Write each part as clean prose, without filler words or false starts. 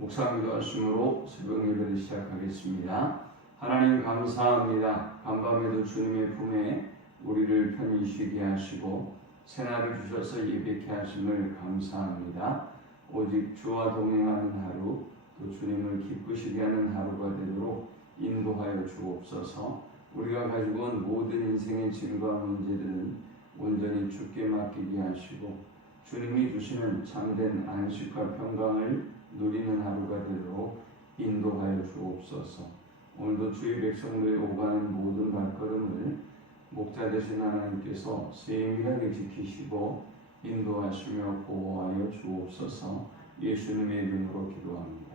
묵상기도 하심으로 새벽 예배를 시작하겠습니다. 하나님 감사합니다. 간밤에도 주님의 품에 우리를 편히 쉬게 하시고 새날을 주셔서 예배케 하심을 감사합니다. 오직 주와 동행하는 하루, 또 주님을 기쁘시게 하는 하루가 되도록 인도하여 주옵소서. 우리가 가지고 온 모든 인생의 짐과 문제들은 온전히 주께 맡기게 하시고 주님이 주시는 참된 안식과 평강을 누리는 하루가 되도록 인도하여 주옵소서. 오늘도 주의 백성들이 오가는 모든 발걸음을 목자 되신 하나님께서 세밀하게 지키시고 인도하시며 보호하여 주옵소서. 예수님의 이름으로 기도합니다.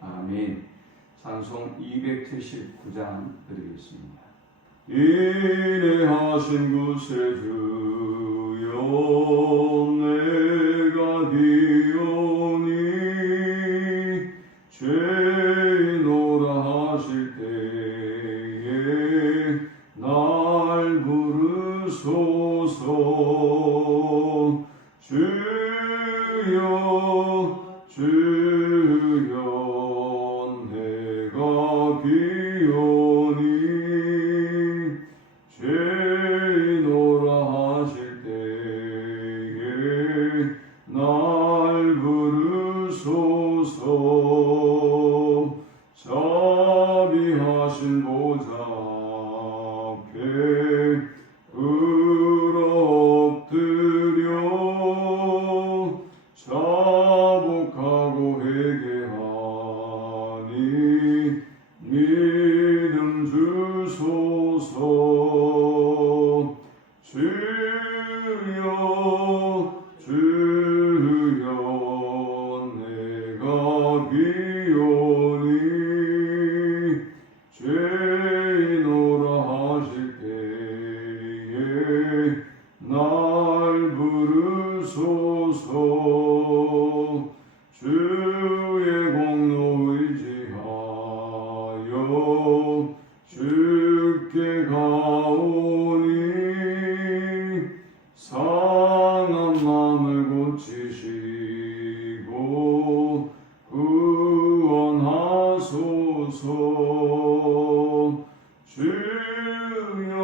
아멘. 찬송 279장 드리겠습니다. 인내하신 구세 주여 내가 비오니 죄인오라 하실 때에 날 부르소서. 주여 주여 내가 비오니 죄인오라 하실 때에 날 부르소서. 자비하신 보좌 앞에 엎드려 자복하고 회개하니 믿음 주소서. 주여 주여 내가 비오니 죄인오라 하실 때에 날 부르소서. 주의 공로 의지하여 주께 가오니 상한 마음을 고치시고 구원하소서. 주여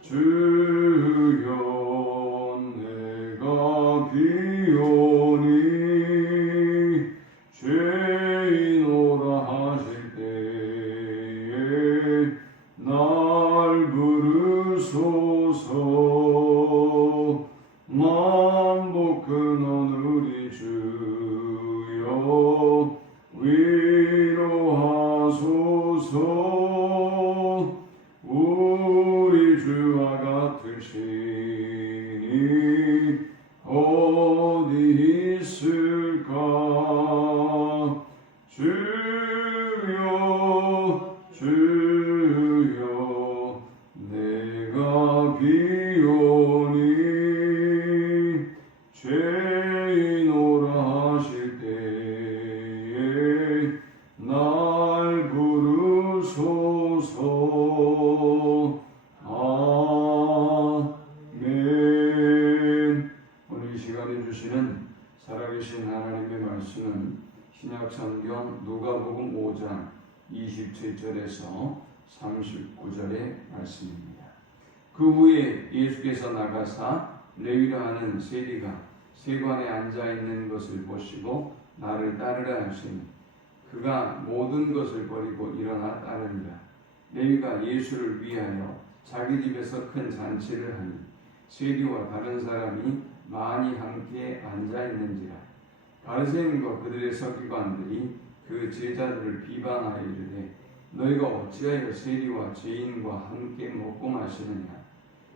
주여 내가 비오니 죄인오라 하실 때에 날 부르소서. 만복 근원 우리 주여 위로하소서. 우리 주와 같으시니 어디 있을까. 주여 주여 내가 비오니 죄인오라 하실 때에 날 부르소서. 아멘. 오늘 이 시간에 주시는 살아계신 하나님의 말씀은 신약성경 누가복음 5장 27절에서 39절의 말씀입니다. 그 후에 예수께서 나가사 레위라 하는 세리가 세관에 앉아있는 것을 보시고 나를 따르라 하시니 그가 모든 것을 버리고 일어나 따르니라. 레위가 예수를 위하여 자기 집에서 큰 잔치를 하니 세리와 다른 사람이 많이 함께 앉아있는지라. 바리새인과 그들의 서기관들이 그 제자들을 비방하여 이르되 너희가 어찌하여 세리와 죄인과 함께 먹고 마시느냐.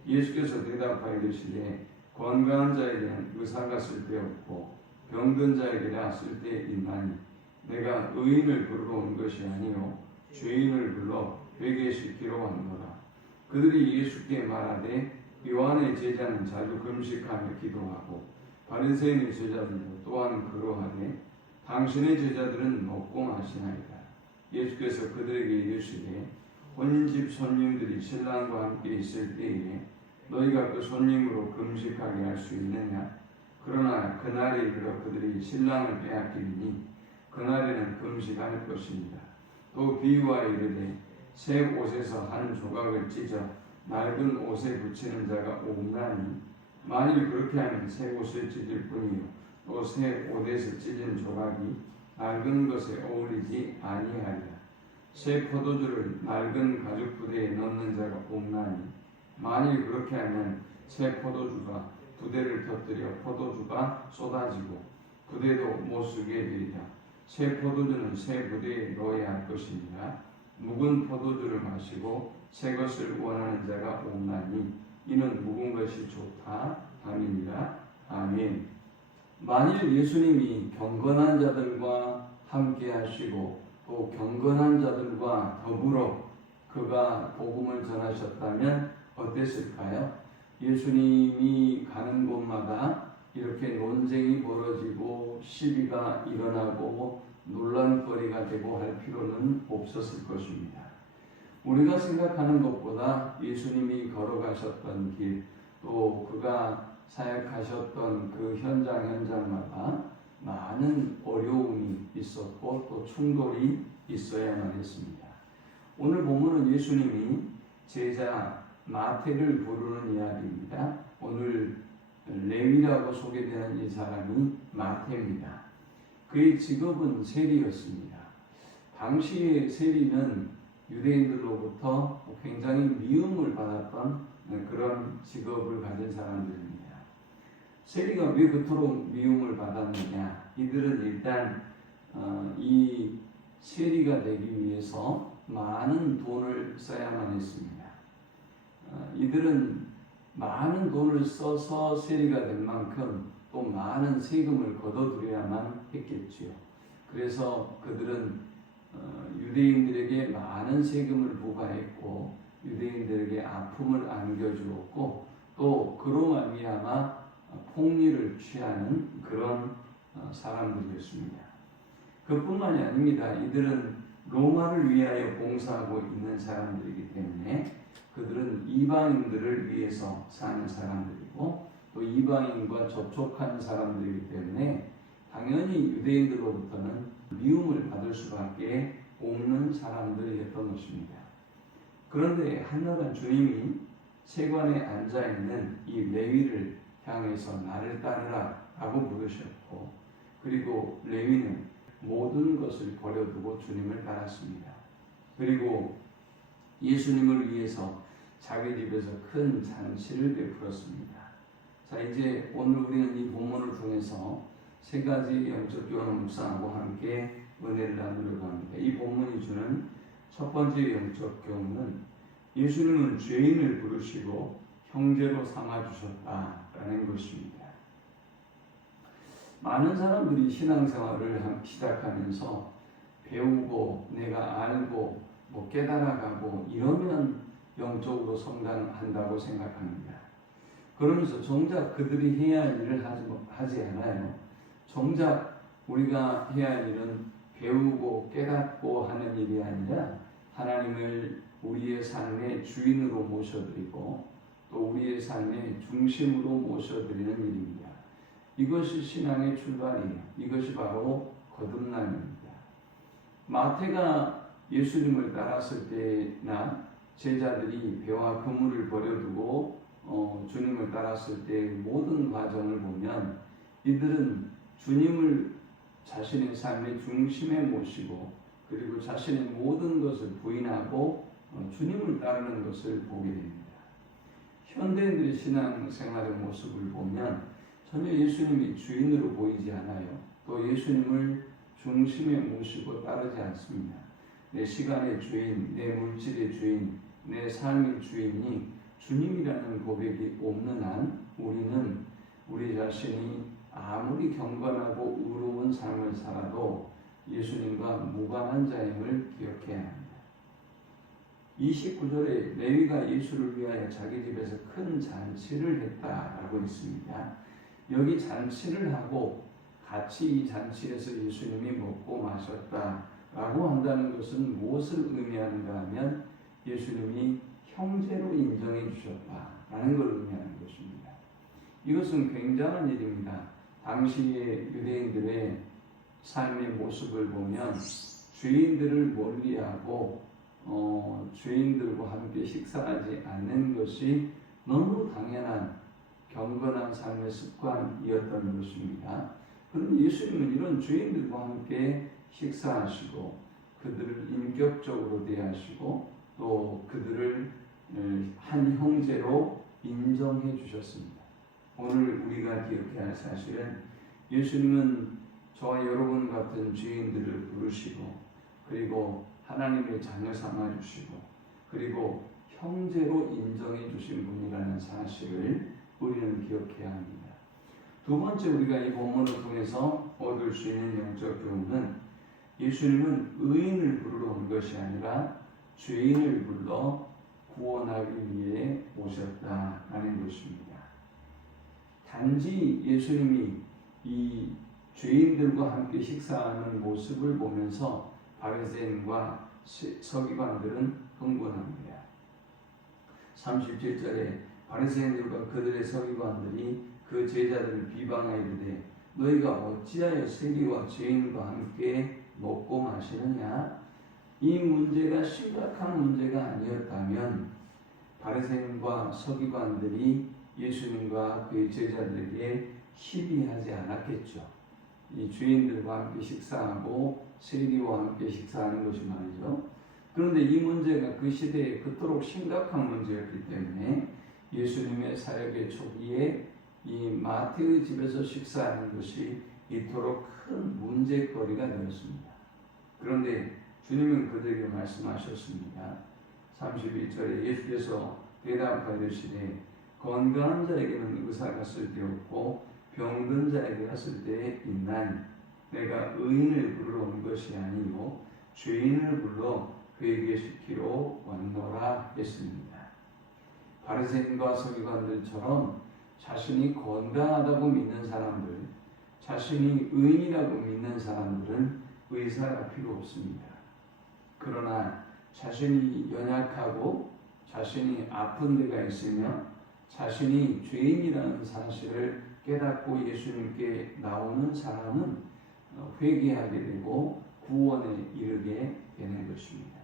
예수께서 대답하여 이르시되 건강한 자에 대한 의사가 쓸데없고 병든 자에게라 쓸데있나니 내가 의인을 부르러 온 것이 아니요 죄인을 불러 회개시키러 왔노라. 그들이 예수께 말하되 요한의 제자는 자주 금식하며 기도하고 바리새인의 제자들도 또한 그러하되 당신의 제자들은 먹고 마시나이다. 예수께서 그들에게 이르시되 혼인집 손님들이 신랑과 함께 있을 때에 너희가 그 손님으로 금식하게 할 수 있느냐. 그러나 그날에 이르러 그들이 신랑을 빼앗기니 그날에는 금식할 것입니다. 또 비유하여 이르되 새 옷에서 한 조각을 찢어 낡은 옷에 붙이는 자가 없나니 만일 그렇게 하면 새 옷을 찢을 뿐이요 또 새 옷에서 찢은 조각이 낡은 것에 어울리지 아니하리라. 새 포도주를 낡은 가죽 부대에 넣는 자가 없나니 만일 그렇게 하면 새 포도주가 부대를 터뜨려 포도주가 쏟아지고 부대도 못 쓰게 되리라. 새 포도주는 새 부대에 넣어야 할 것이니라. 묵은 포도주를 마시고 새 것을 원하는 자가 없나니 이는 묵은 것이 좋다 함이니라. 아멘. 만일 예수님이 경건한 자들과 함께 하시고 또 경건한 자들과 더불어 그가 복음을 전하셨다면 어땠을까요? 예수님이 가는 곳마다 이렇게 논쟁이 벌어지고 시비가 일어나고 논란거리가 되고 할 필요는 없었을 것입니다. 우리가 생각하는 것보다 예수님이 걸어가셨던 길, 또 그가 사역하셨던 그 현장마다 많은 어려움이 있었고 또 충돌이 있어야만 했습니다. 오늘 본문은 예수님이 제자 마태를 부르는 이야기입니다. 오늘 레위라고 소개되는 이 사람이 마태입니다. 그의 직업은 세리였습니다. 당시의 세리는 유대인들로부터 굉장히 미움을 받았던 그런 직업을 가진 사람들입니다. 세리가 왜 그토록 미움을 받았느냐? 이들은 일단 이 세리가 되기 위해서 많은 돈을 써야만 했습니다. 이들은 많은 돈을 써서 세리가 된 만큼 또 많은 세금을 걷어들여야만 했겠지요. 그래서 그들은 유대인들에게 많은 세금을 부과했고 유대인들에게 아픔을 안겨주었고 또 그로 말미암아 폭리를 취하는 그런 사람들이었습니다. 그뿐만이 아닙니다. 이들은 로마를 위하여 봉사하고 있는 사람들이기 때문에 그들은 이방인들을 위해서 사는 사람들이고 또 이방인과 접촉하는 사람들이기 때문에 당연히 유대인들로부터는 미움을 받을 수밖에 없는 사람들이었던 것입니다. 그런데 한나라 주님이 세관에 앉아있는 이 레위를 향해서 나를 따르라 라고 부르셨고 그리고 레위는 모든 것을 버려두고 주님을 따랐습니다. 그리고 예수님을 위해서 자기 집에서 큰 잔치를 베풀었습니다. 자, 이제 오늘 우리는 이 본문을 통해서 세 가지 영적 교훈을 묵상하고 함께 은혜를 나누려고 합니다. 이 본문이 주는 첫 번째 영적 교훈은 예수님은 죄인을 부르시고 형제로 삼아주셨다라는 것입니다. 많은 사람들이 신앙생활을 시작하면서 배우고 내가 알고 깨달아가고 이러면 영적으로 성장한다고 생각합니다. 그러면서 정작 그들이 해야 할 일을 하지 않아요. 정작 우리가 해야 할 일은 배우고 깨닫고 하는 일이 아니라 하나님을 우리의 삶의 주인으로 모셔드리고 또 우리의 삶의 중심으로 모셔드리는 일입니다. 이것이 신앙의 출발이에요. 이것이 바로 거듭남입니다. 마태가 예수님을 따랐을 때나 제자들이 배와 그물을 버려두고 주님을 따랐을 때의 모든 과정을 보면 이들은 주님을 자신의 삶의 중심에 모시고 그리고 자신의 모든 것을 부인하고 주님을 따르는 것을 보게 됩니다. 현대인들의 신앙생활의 모습을 보면 전혀 예수님이 주인으로 보이지 않아요. 또 예수님을 중심에 모시고 따르지 않습니다. 내 시간의 주인, 내 물질의 주인, 내 삶의 주인이 주님이라는 고백이 없는 한 우리는 우리 자신이 아무리 경건하고 의로운 삶을 살아도 예수님과 무관한 자임을 기억해야 합니다. 29절에 레위가 예수를 위하여 자기 집에서 큰 잔치를 했다라고 있습니다. 여기 잔치를 하고 같이 이 잔치에서 예수님이 먹고 마셨다라고 한다는 것은 무엇을 의미하는가 하면 예수님이 형제로 인정해 주셨다라는 걸 의미하는 것입니다. 이것은 굉장한 일입니다. 당시의 유대인들의 삶의 모습을 보면 죄인들을 멀리하고 죄인들과 함께 식사하지 않는 것이 너무 당연한 경건한 삶의 습관이었던 것입니다. 그런데 예수님은 이런 죄인들과 함께 식사하시고 그들을 인격적으로 대하시고 또 그들을 한 형제로 인정해 주셨습니다. 오늘 우리가 기억해야 할 사실은 예수님은 저와 여러분 같은 죄인들을 부르시고 그리고 하나님의 자녀 삼아 주시고 그리고 형제로 인정해 주신 분이라는 사실을 우리는 기억해야 합니다. 두 번째 우리가 이 본문을 통해서 얻을 수 있는 영적 교훈은 예수님은 의인을 부르러 온 것이 아니라 죄인을 불러 구원하기 위해 오셨다라는 것입니다. 단지 예수님이 이 죄인들과 함께 식사하는 모습을 보면서 바리새인과 서기관들은 흥분합니다. 37절에 바리새인들과 그들의 서기관들이 그 제자들을 비방하여 이르되 너희가 어찌하여 세리와 죄인과 함께 먹고 마시느냐? 이 문제가 심각한 문제가 아니었다면 바리새인과 서기관들이 예수님과 그의 제자들에게 시비하지 않았겠죠. 이 죄인들과 함께 식사하고 세리와 함께 식사하는 것이 말이죠. 그런데 이 문제가 그 시대에 그토록 심각한 문제였기 때문에 예수님의 사역의 초기에 이 마태의 집에서 식사하는 것이 이토록 큰 문제거리가 되었습니다. 그런데 주님은 그들에게 말씀하셨습니다. 31절에 예수께서 대답하여 이르시되 건강한 자에게는 의사가 쓸데없고 병든 자에게 쓸데에 있나니 내가 의인을 부르러 온 것이 아니요 죄인을 불러 회개시키러 왔노라 했습니다. 바리새인과 서기관들처럼 자신이 건강하다고 믿는 사람들, 자신이 의인이라고 믿는 사람들은 의사가 필요 없습니다. 그러나 자신이 연약하고 자신이 아픈 데가 있으며 자신이 죄인이라는 사실을 깨닫고 예수님께 나오는 사람은 회개하게 되고 구원에 이르게 되는 것입니다.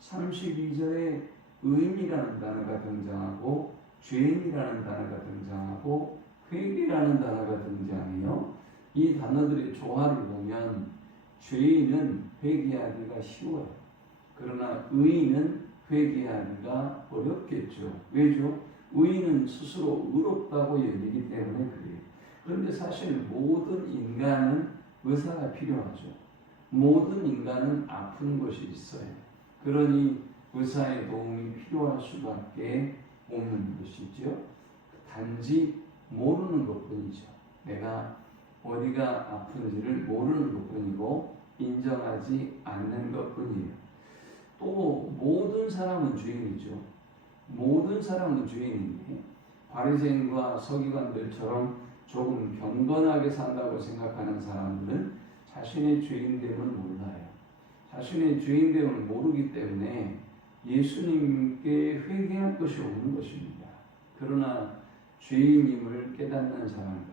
32절에 의인이라는 단어가 등장하고 죄인이라는 단어가 등장하고 회개라는 단어가 등장해요. 이 단어들의 조화를 보면 죄인은 회개하기가 쉬워요. 그러나 의인은 회개하기가 어렵겠죠. 왜죠? 의인은 스스로 의롭다고 여기기 때문에 그래요. 그런데 사실 모든 인간은 의사가 필요하죠. 모든 인간은 아픈 것이 있어요. 그러니 의사의 도움이 필요할 수밖에 없는 것이죠. 단지 모르는 것뿐이죠. 내가 어디가 아픈지를 모르는 것뿐이고 인정하지 않는 것뿐이에요. 또 모든 사람은 죄인이죠. 모든 사람은 죄인인데 바리새인과 서기관들처럼 조금 경건하게 산다고 생각하는 사람들은 자신의 죄인됨을 몰라요. 자신의 죄인됨을 모르기 때문에 예수님께 회개할 것이 없는 것입니다. 그러나 죄인임을 깨닫는 사람들,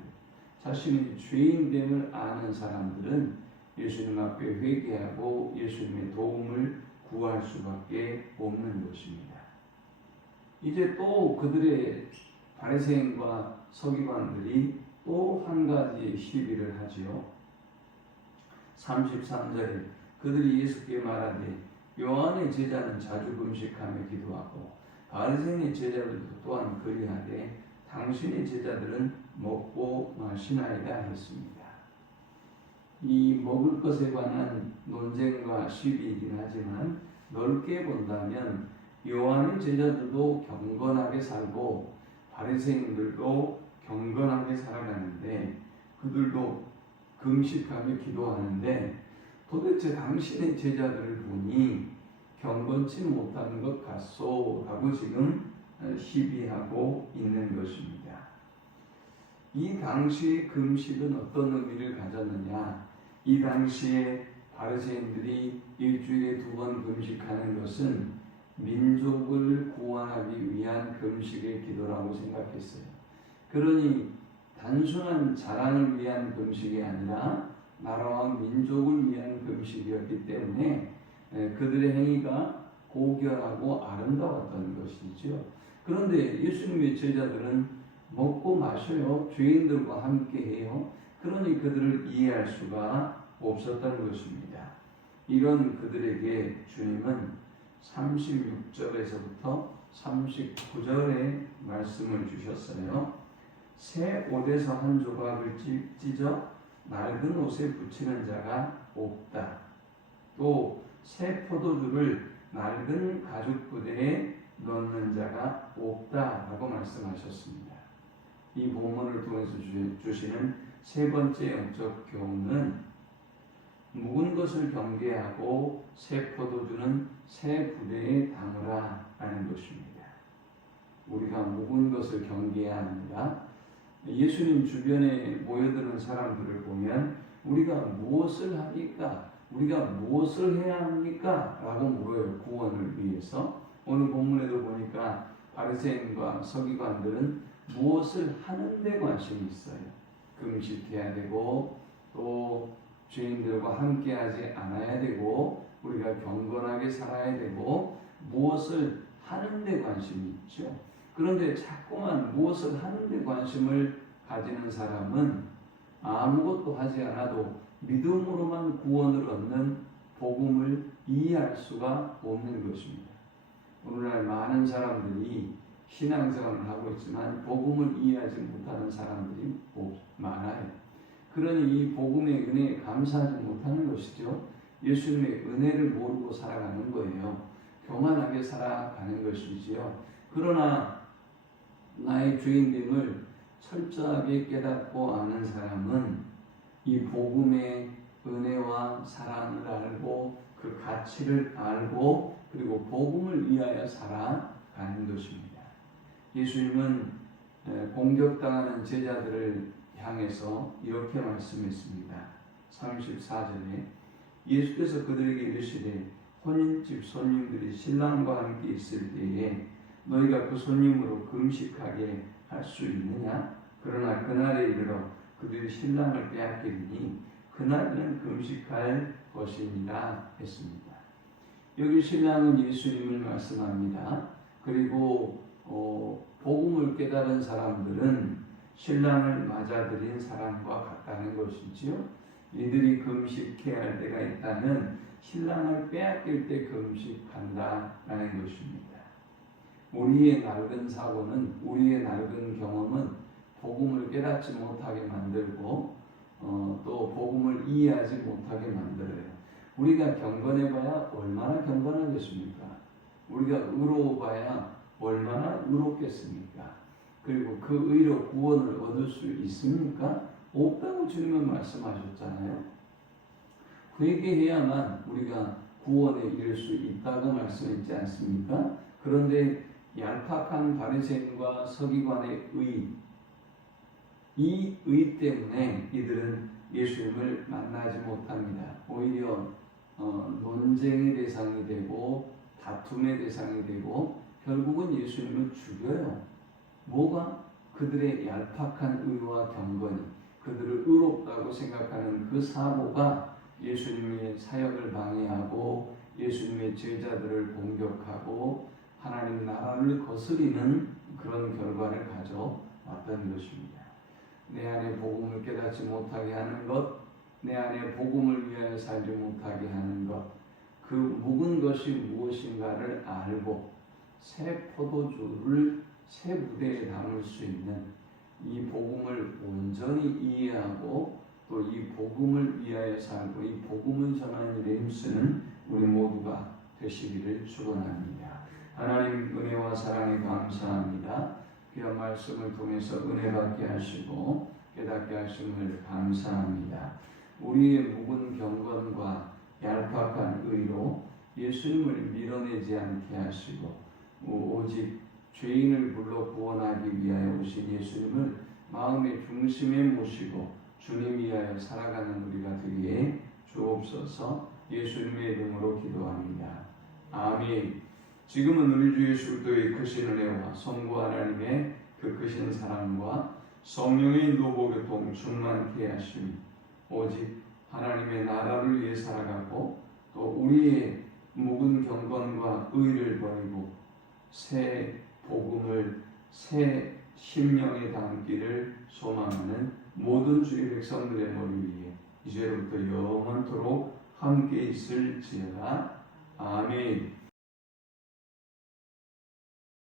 자신의 죄인됨을 아는 사람들은 예수님 앞에 회개하고 예수님의 도움을 구할 수밖에 없는 것입니다. 이제 또 그들의 바리새인과 서기관들이 또 한 가지 시비를 하지요. 33절에 그들이 예수께 말하되 요한의 제자는 자주 금식하며 기도하고 바리새인의 제자들도 또한 그리하되 당신의 제자들은 먹고 마시나이다 했습니다. 이 먹을 것에 관한 논쟁과 시비이긴 하지만 넓게 본다면 요한의 제자들도 경건하게 살고 바리새인들도 경건하게 살아가는데 그들도 금식하며 기도하는데 도대체 당신의 제자들을 보니 경건치 못하는 것 같소 라고 지금 시비하고 있는 것입니다. 이 당시의 금식은 어떤 의미를 가졌느냐? 이 당시에 바리새인들이 일주일에 2번 금식하는 것은 민족을 구원하기 위한 금식의 기도라고 생각했어요. 그러니 단순한 자랑을 위한 금식이 아니라 나라와 민족을 위한 금식이었기 때문에 그들의 행위가 고결하고 아름다웠던 것이죠. 그런데 예수님의 제자들은 먹고 마셔요. 죄인들과 함께해요. 그러니 그들을 이해할 수가 없었던 것입니다. 이런 그들에게 주님은 36절에서부터 39절에 말씀을 주셨어요. 새 옷에서 한 조각을 찢어 낡은 옷에 붙이는 자가 없다. 또 새 포도주를 낡은 가죽 부대에 넣는 자가 없다라고 말씀하셨습니다. 이 본문을 통해서 주시는 세 번째 영적 교훈은 묵은 것을 경계하고 새 포도주는 새 부대에 담으라 라는 것입니다. 우리가 묵은 것을 경계해야 합니다. 예수님 주변에 모여드는 사람들을 보면 우리가 무엇을 합니까? 우리가 무엇을 해야 합니까? 라고 물어요. 구원을 위해서. 오늘 본문에도 보니까 바리새인과 서기관들은 무엇을 하는 데 관심이 있어요. 금식해야 되고 또 죄인들과 함께하지 않아야 되고 우리가 경건하게 살아야 되고 무엇을 하는 데 관심이 있죠. 그런데 자꾸만 무엇을 하는 데 관심을 가지는 사람은 아무것도 하지 않아도 믿음으로만 구원을 얻는 복음을 이해할 수가 없는 것입니다. 오늘날 많은 사람들이 신앙생활을 하고 있지만 복음을 이해하지 못하는 사람들이 많아요. 그러니 이 복음의 은혜에 감사하지 못하는 것이죠. 예수님의 은혜를 모르고 살아가는 거예요. 교만하게 살아가는 것이지요. 그러나 나의 주인됨을 철저하게 깨닫고 아는 사람은 이 복음의 은혜와 사랑을 알고 그 가치를 알고 그리고 복음을 위하여 살아가는 것입니다. 예수님은 공격당하는 제자들을 향해서 이렇게 말씀했습니다. 34절에 예수께서 그들에게 이르시되 혼인집 손님들이 신랑과 함께 있을 때에 너희가 그 손님으로 금식하게 할 수 있느냐? 그러나 그날에 이르러 그들이 신랑을 빼앗기리니 그날은 금식할 것이니라 했습니다. 여기 신랑은 예수님을 말씀합니다. 그리고 복음을 깨달은 사람들은 신랑을 맞아들인 사람과 같다는 것이지요. 이들이 금식해야 할 때가 있다면 신랑을 빼앗길 때 금식한다라는 것입니다. 우리의 낡은 사고는 우리의 낡은 경험은 복음을 깨닫지 못하게 만들고 또 복음을 이해하지 못하게 만들어요. 우리가 경건해봐야 얼마나 경건하겠습니까? 우리가 의로워봐야 얼마나 의롭겠습니까? 그리고 그 의로 구원을 얻을 수 있습니까? 없다고 주님은 말씀하셨잖아요. 회개해야만 우리가 구원에 이를 수 있다고 말씀했지 않습니까? 그런데 얄팍한 바리새인과 서기관의 이 의 때문에 이들은 예수님을 만나지 못합니다. 오히려 논쟁의 대상이 되고 다툼의 대상이 되고 결국은 예수님을 죽여요. 뭐가? 그들의 얄팍한 의와 경건이 그들을 의롭다고 생각하는 그 사고가 예수님의 사역을 방해하고 예수님의 제자들을 공격하고 하나님 나라를 거스리는 그런 결과를 가져왔던 것입니다. 내 안에 복음을 깨닫지 못하게 하는 것, 내 안에 복음을 위하여 살지 못하게 하는 것, 그 묵은 것이 무엇인가를 알고 새 포도주를 새 무대에 담을 수 있는 이 복음을 온전히 이해하고 또 이 복음을 위하여 살고 이 복음을 전하는 일에 힘쓰는 우리 모두가 되시기를 축원합니다. 하나님 은혜와 사랑에 감사합니다. 귀한 말씀을 통해서 은혜 받게 하시고 깨닫게 하심을 감사합니다. 우리의 묵은 경건과 얄팍한 의로 예수님을 밀어내지 않게 하시고 오직 죄인을 불러 구원하기 위하여 오신 예수님을 마음의 중심에 모시고 주님 위하여 살아가는 우리가 되기에 주옵소서. 예수님의 이름으로 기도합니다. 아멘. 지금은 우리 주 예수 그리스도의 크신 은혜와 성부 하나님의 그 크신 사랑과 성령의 인도 보교통 충만케 하심 오직 하나님의 나라를 위해 살아가고 또 우리의 묵은 경건과 의를 버리고 새 복음을 새 심령에 담기를 소망하는 모든 주의 백성들의 머리 위에 이제부터 영원토록 함께 있을지어다. 아멘.